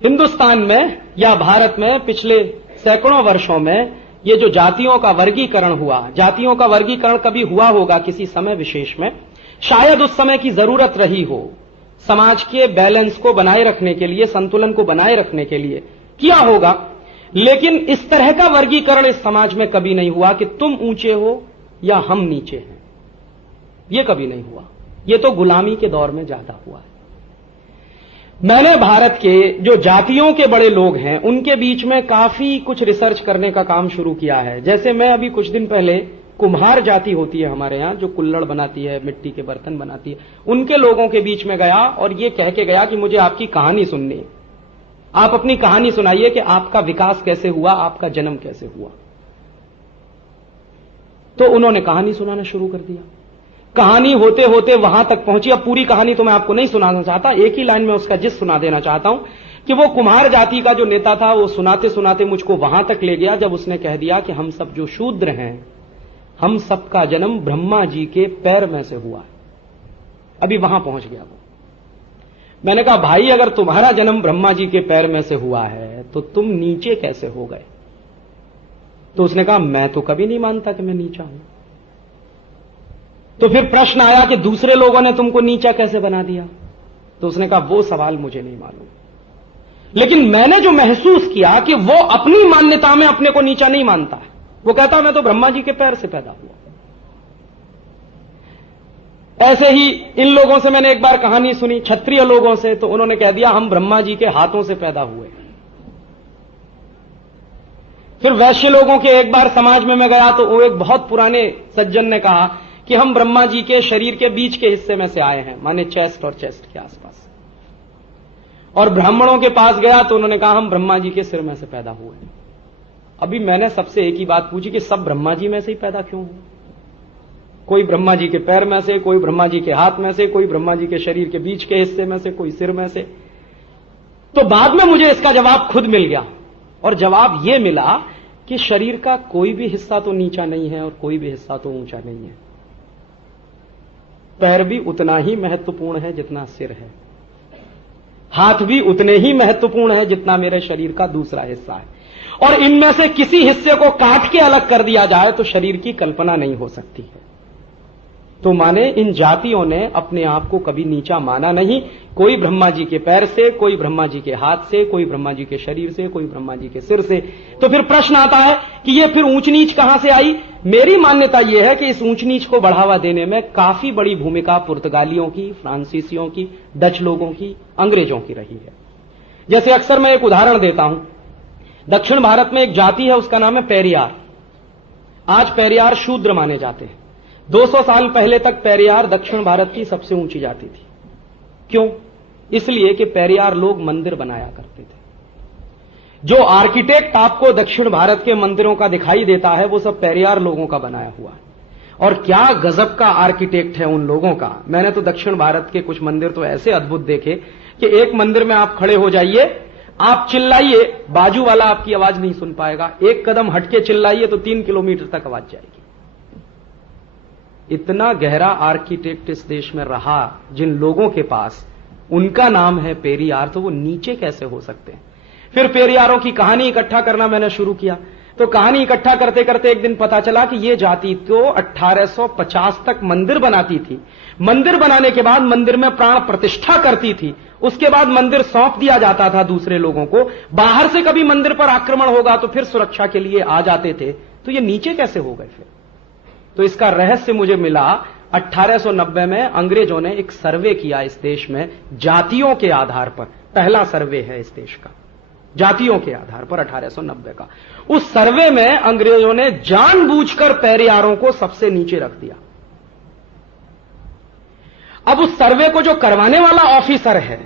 हिंदुस्तान में या भारत में पिछले सैकड़ों वर्षों में ये जो जातियों का वर्गीकरण हुआ, जातियों का वर्गीकरण कभी हुआ होगा किसी समय विशेष में, शायद उस समय की जरूरत रही हो, समाज के बैलेंस को बनाए रखने के लिए, संतुलन को बनाए रखने के लिए किया होगा। लेकिन इस तरह का वर्गीकरण इस समाज में कभी नहीं हुआ कि तुम ऊंचे हो या हम नीचे हैं, यह कभी नहीं हुआ। यह तो गुलामी के दौर में ज्यादा हुआ है। मैंने भारत के जो जातियों के बड़े लोग हैं उनके बीच में काफी कुछ रिसर्च करने का काम शुरू किया है। जैसे मैं अभी कुछ दिन पहले कुम्हार जाति होती है हमारे यहां, जो कुल्हड़ बनाती है, मिट्टी के बर्तन बनाती है, उनके लोगों के बीच में गया और ये कह के गया कि मुझे आपकी कहानी सुननी है, आप अपनी कहानी सुनाइए कि आपका विकास कैसे हुआ, आपका जन्म कैसे हुआ। तो उन्होंने कहानी सुनाना शुरू कर दिया। कहानी होते होते वहां तक पहुंची। अब पूरी कहानी तो मैं आपको नहीं सुनाना चाहता, एक ही लाइन में उसका जिस सुना देना चाहता हूं कि वो कुम्हार जाति का जो नेता था वो सुनाते सुनाते मुझको वहां तक ले गया जब उसने कह दिया कि हम सब जो शूद्र हैं, हम सबका जन्म ब्रह्मा जी के पैर में से हुआ है। अभी वहां पहुंच गया वो। मैंने कहा भाई, अगर तुम्हारा जन्म ब्रह्मा जी के पैर में से हुआ है तो तुम नीचे कैसे हो गए? तो उसने कहा मैं तो कभी नहीं मानता कि मैं नीचा हूं। तो फिर प्रश्न आया कि दूसरे लोगों ने तुमको नीचा कैसे बना दिया? तो उसने कहा वो सवाल मुझे नहीं मालूम, लेकिन मैंने जो महसूस किया कि वो अपनी मान्यता में अपने को नीचा नहीं मानता है। वो कहता मैं तो ब्रह्मा जी के पैर से पैदा हुआ। ऐसे ही इन लोगों से मैंने एक बार कहानी सुनी, क्षत्रिय लोगों से, तो उन्होंने कह दिया हम ब्रह्मा जी के हाथों से पैदा हुए। फिर वैश्य लोगों के एक बार समाज में मैं गया तो वो एक बहुत पुराने सज्जन ने कहा कि हम ब्रह्मा जी के शरीर के बीच के हिस्से में से आए हैं, माने चेस्ट और चेस्ट के आसपास। और ब्राह्मणों के पास गया तो उन्होंने कहा हम ब्रह्मा जी के सिर में से पैदा हुए। अभी मैंने सबसे एक ही बात पूछी कि सब ब्रह्मा जी में से ही पैदा क्यों हुए? कोई ब्रह्मा जी के पैर में से, कोई ब्रह्मा जी के हाथ में से, कोई ब्रह्मा जी के शरीर के बीच के हिस्से में से, कोई सिर में से। तो बाद में मुझे इसका जवाब खुद मिल गया, और जवाब यह मिला कि शरीर का कोई भी हिस्सा तो नीचा नहीं है और कोई भी हिस्सा तो ऊंचा नहीं है। पैर भी उतना ही महत्वपूर्ण है जितना सिर है, हाथ भी उतने ही महत्वपूर्ण है जितना मेरे शरीर का दूसरा हिस्सा है। और इनमें से किसी हिस्से को काट के अलग कर दिया जाए तो शरीर की कल्पना नहीं हो सकती है। तो माने इन जातियों ने अपने आप को कभी नीचा माना नहीं। कोई ब्रह्मा जी के पैर से, कोई ब्रह्मा जी के हाथ से, कोई ब्रह्मा जी के शरीर से, कोई ब्रह्मा जी के सिर से। तो फिर प्रश्न आता है कि ये फिर ऊंच नीच कहां से आई? मेरी मान्यता यह है कि इस ऊंच नीच को बढ़ावा देने में काफी बड़ी भूमिका पुर्तगालियों की, फ्रांसीसियों की, डच लोगों की, अंग्रेजों की रही है। जैसे अक्सर मैं एक उदाहरण देता हूं, दक्षिण भारत में एक जाति है, उसका नाम है पेरियार। आज पेरियार शूद्र माने जाते हैं। 200 साल पहले तक पेरियार दक्षिण भारत की सबसे ऊंची जाति थी। क्यों? इसलिए कि पेरियार लोग मंदिर बनाया करते थे। जो आर्किटेक्ट आपको दक्षिण भारत के मंदिरों का दिखाई देता है वो सब पेरियार लोगों का बनाया हुआ है। और क्या गजब का आर्किटेक्ट है उन लोगों का। मैंने तो दक्षिण भारत के कुछ मंदिर तो ऐसे अद्भुत देखे कि एक मंदिर में आप खड़े हो जाइए, आप चिल्लाइए, बाजू वाला आपकी आवाज नहीं सुन पाएगा। एक कदम हटके चिल्लाइए तो 3 किलोमीटर तक आवाज जाएगी। इतना गहरा आर्किटेक्ट इस देश में रहा जिन लोगों के पास, उनका नाम है पेरियार, तो वो नीचे कैसे हो सकते हैं? फिर पेरियारों की कहानी इकट्ठा करना मैंने शुरू किया। तो कहानी इकट्ठा करते करते एक दिन पता चला कि ये जाति तो 1850 तक मंदिर बनाती थी। मंदिर बनाने के बाद मंदिर में प्राण प्रतिष्ठा करती थी। उसके बाद मंदिर सौंप दिया जाता था दूसरे लोगों को। बाहर से कभी मंदिर पर आक्रमण होगा तो फिर सुरक्षा के लिए आ जाते थे। तो ये नीचे कैसे हो गए फिर? तो इसका रहस्य मुझे मिला 1890 में अंग्रेजों ने एक सर्वे किया इस देश में जातियों के आधार पर। पहला सर्वे है इस देश का जातियों के आधार पर 1890 का। उस सर्वे में अंग्रेजों ने जानबूझकर पेरियारों को सबसे नीचे रख दिया। अब उस सर्वे को जो करवाने वाला ऑफिसर है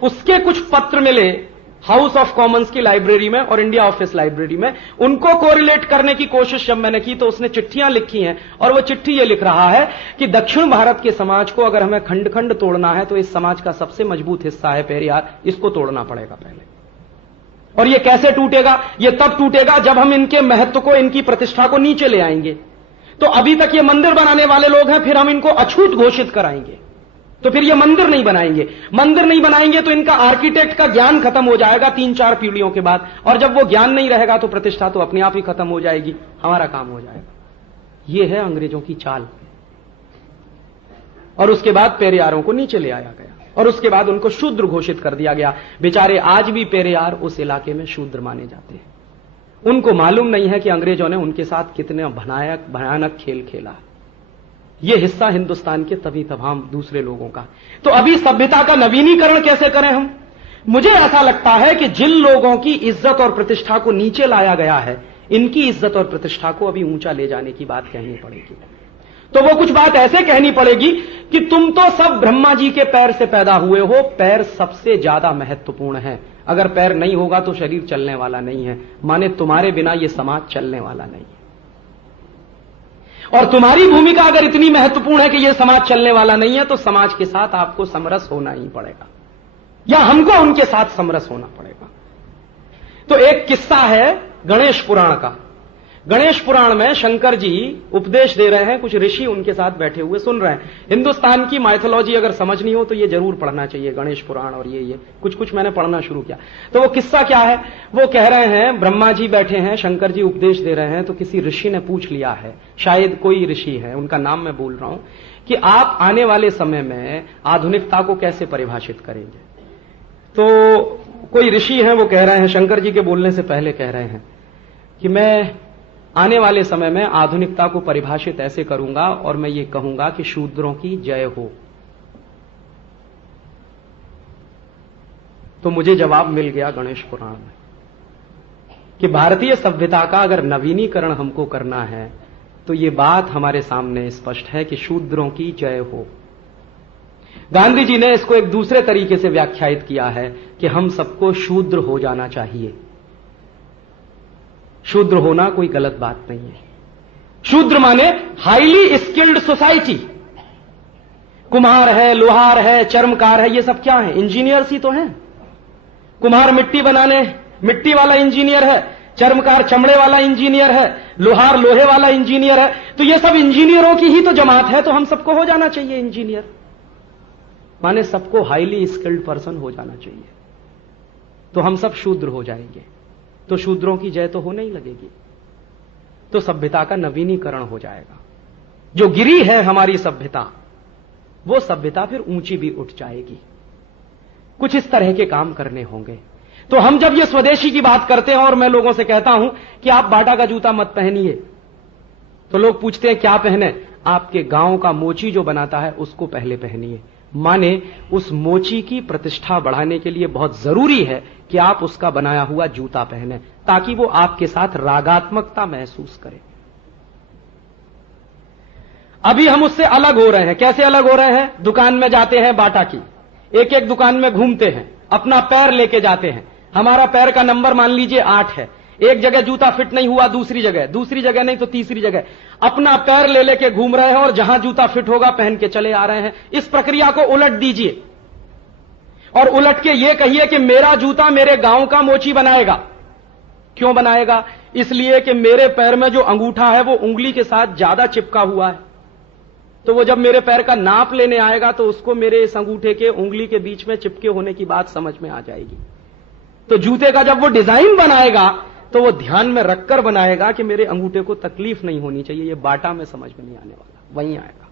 उसके कुछ पत्र मिले हाउस ऑफ कॉमन्स की लाइब्रेरी में और इंडिया ऑफिस लाइब्रेरी में। उनको कोरिलेट करने की कोशिश जब मैंने की तो उसने चिट्ठियां लिखी हैं और वो चिट्ठी ये लिख रहा है कि दक्षिण भारत के समाज को अगर हमें खंड खंड तोड़ना है तो इस समाज का सबसे मजबूत हिस्सा है पेरियार, इसको तोड़ना पड़ेगा पहले। और ये कैसे टूटेगा? ये तब टूटेगा जब हम इनके महत्व को, इनकी प्रतिष्ठा को नीचे ले आएंगे। तो अभी तक ये मंदिर बनाने वाले लोग हैं, फिर हम इनको अछूत घोषित कराएंगे। तो फिर ये मंदिर नहीं बनाएंगे। मंदिर नहीं बनाएंगे तो इनका आर्किटेक्ट का ज्ञान खत्म हो जाएगा 3-4 पीढ़ियों के बाद, और जब वो ज्ञान नहीं रहेगा तो प्रतिष्ठा तो अपने आप ही खत्म हो जाएगी, हमारा काम हो जाएगा। ये है अंग्रेजों की चाल। और उसके बाद पेरियारों को नीचे ले आया गया और उसके बाद उनको शूद्र घोषित कर दिया गया। बेचारे आज भी पेरियार उस इलाके में शूद्र माने जाते हैं। उनको मालूम नहीं है कि अंग्रेजों ने उनके साथ कितने भयानक खेल खेला। यह हिस्सा हिंदुस्तान के तभी तमाम दूसरे लोगों का। तो अभी सभ्यता का नवीनीकरण कैसे करें हम? मुझे ऐसा लगता है कि जिन लोगों की इज्जत और प्रतिष्ठा को नीचे लाया गया है, इनकी इज्जत और प्रतिष्ठा को अभी ऊंचा ले जाने की बात कहनी पड़ेगी। तो वो कुछ बात ऐसे कहनी पड़ेगी कि तुम तो सब ब्रह्मा जी के पैर से पैदा हुए हो, पैर सबसे ज्यादा महत्वपूर्ण है। अगर पैर नहीं होगा तो शरीर चलने वाला नहीं है, माने तुम्हारे बिना यह समाज चलने वाला नहीं है। और तुम्हारी भूमिका अगर इतनी महत्वपूर्ण है कि यह समाज चलने वाला नहीं है, तो समाज के साथ आपको समरस होना ही पड़ेगा, या हमको उनके साथ समरस होना पड़ेगा। तो एक किस्सा है गणेश पुराण का। गणेश पुराण में शंकर जी उपदेश दे रहे हैं, कुछ ऋषि उनके साथ बैठे हुए सुन रहे हैं। हिंदुस्तान की माइथोलॉजी अगर समझनी हो तो ये जरूर पढ़ना चाहिए, गणेश पुराण। और ये कुछ मैंने पढ़ना शुरू किया। तो वो किस्सा क्या है? वो कह रहे हैं ब्रह्मा जी बैठे हैं, शंकर जी उपदेश दे रहे हैं, तो किसी ऋषि ने पूछ लिया है, शायद कोई ऋषि है, उनका नाम मैं बोल रहा हूं, कि आप आने वाले समय में आधुनिकता को कैसे परिभाषित करेंगे? तो कोई ऋषि है, वो कह रहे हैं, शंकर जी के बोलने से पहले कह रहे हैं कि मैं आने वाले समय में आधुनिकता को परिभाषित ऐसे करूंगा और मैं ये कहूंगा कि शूद्रों की जय हो। तो मुझे जवाब मिल गया गणेश पुराण में कि भारतीय सभ्यता का अगर नवीनीकरण हमको करना है तो ये बात हमारे सामने स्पष्ट है कि शूद्रों की जय हो। गांधी जी ने इसको एक दूसरे तरीके से व्याख्यायित किया है कि हम सबको शूद्र हो जाना चाहिए। शूद्र होना कोई गलत बात नहीं है। शूद्र माने हाईली स्किल्ड सोसाइटी। कुम्हार है, लोहार है, चर्मकार है, ये सब क्या है? इंजीनियर्स ही तो हैं। कुम्हार मिट्टी बनाने, मिट्टी वाला इंजीनियर है, चर्मकार चमड़े वाला इंजीनियर है, लोहार लोहे वाला इंजीनियर है। तो ये सब इंजीनियरों की ही तो जमात है, तो हम सबको हो जाना चाहिए इंजीनियर। माने सबको हाईली स्किल्ड पर्सन हो जाना चाहिए, तो हम सब शूद्र हो जाएंगे। तो शूद्रों की जय तो होने ही लगेगी, तो सभ्यता का नवीनीकरण हो जाएगा। जो गिरी है हमारी सभ्यता, वो सभ्यता फिर ऊंची भी उठ जाएगी। कुछ इस तरह के काम करने होंगे। तो हम जब ये स्वदेशी की बात करते हैं और मैं लोगों से कहता हूं कि आप बाटा का जूता मत पहनिए, तो लोग पूछते हैं क्या पहने? आपके गांव का मोची जो बनाता है उसको पहले पहनिए। माने उस मोची की प्रतिष्ठा बढ़ाने के लिए बहुत जरूरी है कि आप उसका बनाया हुआ जूता पहने, ताकि वो आपके साथ रागात्मकता महसूस करे। अभी हम उससे अलग हो रहे हैं। कैसे अलग हो रहे हैं? दुकान में जाते हैं बाटा की, एक एक दुकान में घूमते हैं, अपना पैर लेके जाते हैं। हमारा पैर का नंबर मान लीजिए 8 है। एक जगह जूता फिट नहीं हुआ, दूसरी जगह नहीं तो तीसरी जगह अपना पैर ले लेके घूम रहे हैं और जहां जूता फिट होगा पहन के चले आ रहे हैं। इस प्रक्रिया को उलट दीजिए और उलट के ये कहिए कि मेरा जूता मेरे गांव का मोची बनाएगा। क्यों बनाएगा? इसलिए कि मेरे पैर में जो अंगूठा है वो उंगली के साथ ज्यादा चिपका हुआ है, तो वो जब मेरे पैर का नाप लेने आएगा तो उसको मेरे इस अंगूठे के उंगली के बीच में चिपके होने की बात समझ में आ जाएगी। तो जूते का जब वो डिजाइन बनाएगा तो वो ध्यान में रखकर बनाएगा कि मेरे अंगूठे को तकलीफ नहीं होनी चाहिए। ये बाटा में समझ में नहीं आने वाला, वहीं आएगा।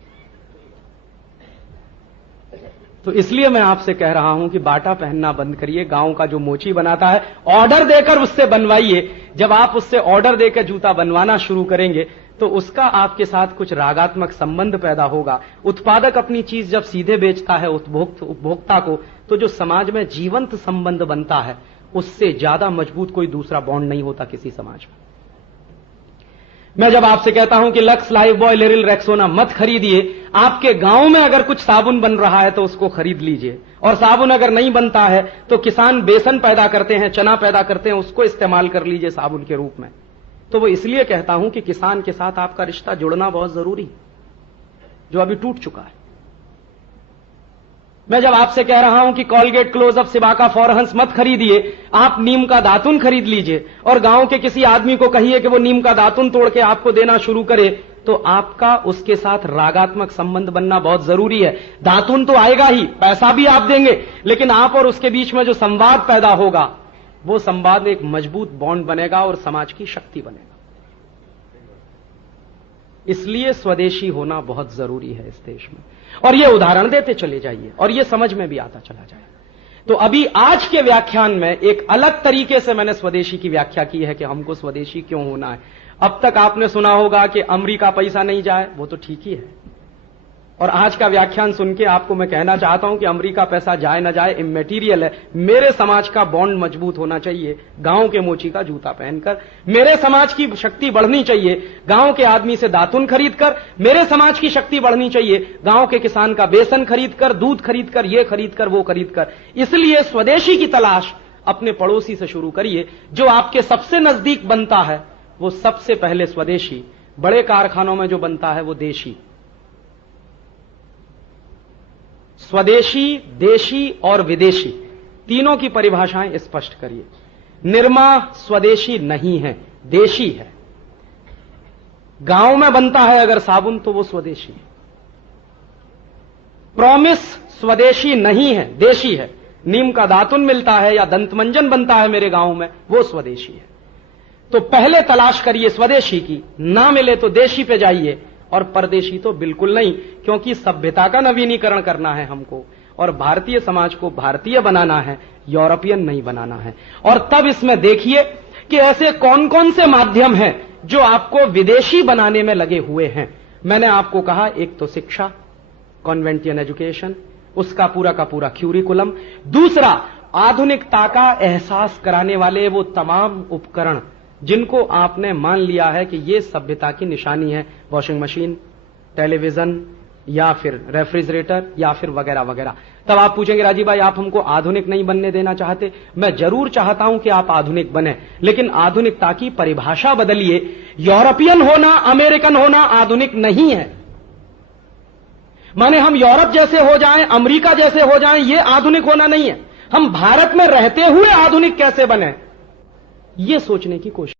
तो इसलिए मैं आपसे कह रहा हूं कि बाटा पहनना बंद करिए। गांव का जो मोची बनाता है ऑर्डर देकर उससे बनवाइए। जब आप उससे ऑर्डर देकर जूता बनवाना शुरू करेंगे तो उसका आपके साथ कुछ रागात्मक संबंध पैदा होगा। उत्पादक अपनी चीज जब सीधे बेचता है उपभोक्ता को, तो जो समाज में जीवंत संबंध बनता है उससे ज्यादा मजबूत कोई दूसरा बॉन्ड नहीं होता किसी समाज में। मैं जब आपसे कहता हूं कि lux, life boy, Liril, Rexona मत खरीदिए, आपके गांव में अगर कुछ साबुन बन रहा है तो उसको खरीद लीजिए। और साबुन अगर नहीं बनता है तो किसान बेसन पैदा करते हैं, चना पैदा करते हैं, उसको इस्तेमाल कर लीजिए साबुन के रूप में। तो वो इसलिए कहता हूं कि किसान के साथ आपका रिश्ता जुड़ना बहुत जरूरी, जो अभी टूट चुका है। मैं जब आपसे कह रहा हूं कि कॉलगेट, क्लोजअप, सिबाका, फॉरहंस मत खरीदिए, आप नीम का दातुन खरीद लीजिए और गांव के किसी आदमी को कहिए कि वो नीम का दातुन तोड़ के आपको देना शुरू करे, तो आपका उसके साथ रागात्मक संबंध बनना बहुत जरूरी है। दातून तो आएगा ही, पैसा भी आप देंगे, लेकिन आप और उसके बीच में जो संवाद पैदा होगा, वो संवाद एक मजबूत बॉन्ड बनेगा और समाज की शक्ति बनेगा। इसलिए स्वदेशी होना बहुत जरूरी है इस देश में, और ये उदाहरण देते चले जाइए और ये समझ में भी आता चला जाए। तो अभी आज के व्याख्यान में एक अलग तरीके से मैंने स्वदेशी की व्याख्या की है कि हमको स्वदेशी क्यों होना है। अब तक आपने सुना होगा कि अमेरिका पैसा नहीं जाए, वो तो ठीक ही है, और आज का व्याख्यान सुन के आपको मैं कहना चाहता हूं कि अमेरिका पैसा जाए ना जाए इमैटीरियल है। मेरे समाज का बॉन्ड मजबूत होना चाहिए, गांव के मोची का जूता पहनकर। मेरे समाज की शक्ति बढ़नी चाहिए, गांव के आदमी से दातुन खरीदकर। मेरे समाज की शक्ति बढ़नी चाहिए, गांव के किसान का बेसन खरीदकर, दूध खरीदकर, ये खरीदकर, वो खरीदकर। इसलिए स्वदेशी की तलाश अपने पड़ोसी से शुरू करिए। जो आपके सबसे नजदीक बनता है वो सबसे पहले स्वदेशी। बड़े कारखानों में जो बनता है वो देशी। स्वदेशी, देशी और विदेशी तीनों की परिभाषाएं स्पष्ट करिए। निरमा स्वदेशी नहीं है, देशी है। गांव में बनता है अगर साबुन तो वो स्वदेशी है। प्रॉमिस स्वदेशी नहीं है, देशी है। नीम का दातुन मिलता है या दंतमंजन बनता है मेरे गांव में, वो स्वदेशी है। तो पहले तलाश करिए स्वदेशी की, ना मिले तो देशी पे जाइए, और परदेशी तो बिल्कुल नहीं, क्योंकि सभ्यता का नवीनीकरण करना है हमको, और भारतीय समाज को भारतीय बनाना है, यूरोपियन नहीं बनाना है। और तब इसमें देखिए कि ऐसे कौन कौन से माध्यम हैं जो आपको विदेशी बनाने में लगे हुए हैं। मैंने आपको कहा, एक तो शिक्षा, कॉन्वेंटियन एजुकेशन, उसका पूरा का पूरा क्यूरिकुलम। दूसरा, आधुनिकता का एहसास कराने वाले वो तमाम उपकरण जिनको आपने मान लिया है कि ये सभ्यता की निशानी है, वॉशिंग मशीन, टेलीविजन, या फिर रेफ्रिजरेटर, या फिर वगैरह वगैरह। तब आप पूछेंगे, राजीव भाई आप हमको आधुनिक नहीं बनने देना चाहते? मैं जरूर चाहता हूं कि आप आधुनिक बने, लेकिन आधुनिकता की परिभाषा बदलिए। यूरोपियन होना, अमेरिकन होना आधुनिक नहीं है। माने हम यूरोप जैसे हो जाएं, अमेरिका जैसे हो जाएं, ये आधुनिक होना नहीं है। हम भारत में रहते हुए आधुनिक कैसे बने, ये सोचने की कोशिश